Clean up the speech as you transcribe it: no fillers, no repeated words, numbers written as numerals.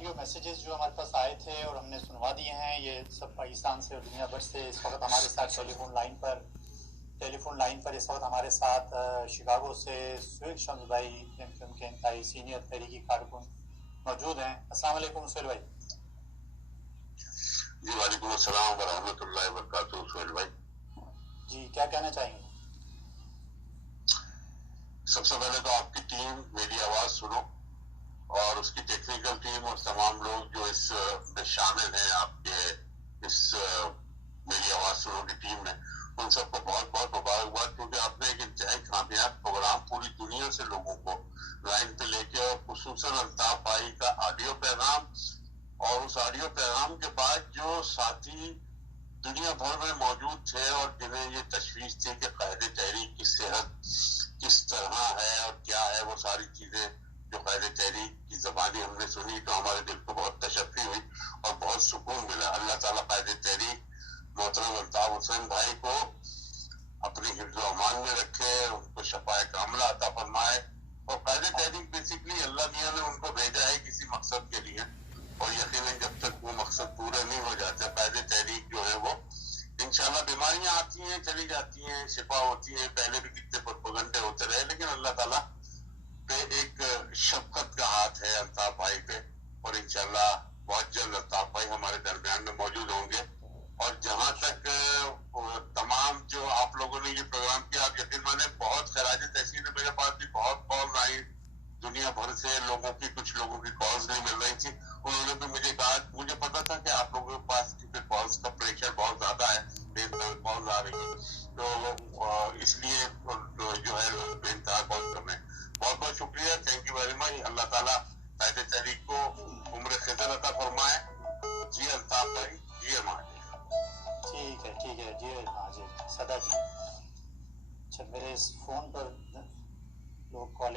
Audio messages جو ہمارے پاس آئے تھے اور ہم نے سنوا دیے ہیں، یہ سب پاکستان سے اور دنیا بھر سے اس وقت ہمارے ساتھ ٹیلی فون لائن پر اس وقت ہمارے ساتھ شکاگو سے سہیل شمس بھائی فلم کے انتہائی سینئر تحریکی کارکن موجود ہیں۔ السلام علیکم سہیل بھائی۔ جی وعلیکم السلام ورحمۃ اللہ وبرکاتہ۔ سہیل بھائی جی کیا کہنا چاہیں گے؟ سب سے پہلے تو آپ کی ٹیم میری آواز سنو اور اس کی ٹیکنیکل ٹیم اور تمام لوگ جو اس میں شامل ہیں آپ کے اس میری آواز سنو کی ٹیم میں، ان سب کو بہت بہت مبارکباد، کیونکہ آپ نے ایک انتہائی کامیاب پروگرام پوری دنیا سے لوگوں کو لائن پہ لے کے، اور خصوصاً الطاف بھائی کا آڈیو پیغام، اور اس آڈیو پیغام کے بعد جو ساتھی دنیا بھر میں موجود تھے اور جنہیں یہ تشویش تھی کہ قائد تحریک کی صحت کس طرح ہے اور کیا ہے، وہ ساری چیزیں جو قائد تحریک کی زبانی ہم نے سنی تو ہمارے دل کو بہت تشفی ہوئی اور بہت سکون ملا۔ اللہ تعالیٰ قائد تحریک محترم الطاف حسین بھائی کو اپنی حفظ و امان میں رکھے، ان کو شفاء کاملہ عطا فرمائے، اور قائد تحریک بیسیکلی اللہ میاں نے ان کو بھیجا ہے کسی مقصد کے لیے، اور یقیناً جب تک وہ مقصد پورا نہیں ہو جاتا قائد تحریک جو ہے وہ انشاءاللہ، بیماریاں آتی ہیں چلی جاتی ہیں، شفا ہوتی ہے، پہلے بھی کتنے پروپیگنڈے ہوتے رہے، لیکن اللہ تعالیٰ پہ ایک شفقت کا ہاتھ ہے الطاف بھائی پہ، اور انشاءاللہ بہت جلد الطاف بھائی ہمارے درمیان میں موجود ہوں گے۔ اور جہاں تک تمام جو آپ لوگوں نے یہ پروگرام کیا، آپ یقین مانیں بہت خراج تحسین ہے، میرے پاس بھی بہت کال آئی دنیا بھر سے لوگوں کی، کچھ لوگوں کی کالز نہیں مل رہی تھی، انہوں نے بھی مجھے کہا، مجھے پتا تھا کہ آپ لوگوں کے پاس کیونکہ کالز کا پریشر بہت زیادہ ہے، کالز آ رہی ہے، تو اس لیے جو ہے بے انتہا کال کرنے، بہت بہت شکریہ، تھینک یو ویری مچ۔ اللہ تعالیٰ قائد تحریک کو عمر خضر عطا فرمائے۔ جی الطاف بھائی، جی ہمارے ٹھیک ہے جی ہاں جی صدا جی۔ اچھا میرے اس فون پر لوگ کال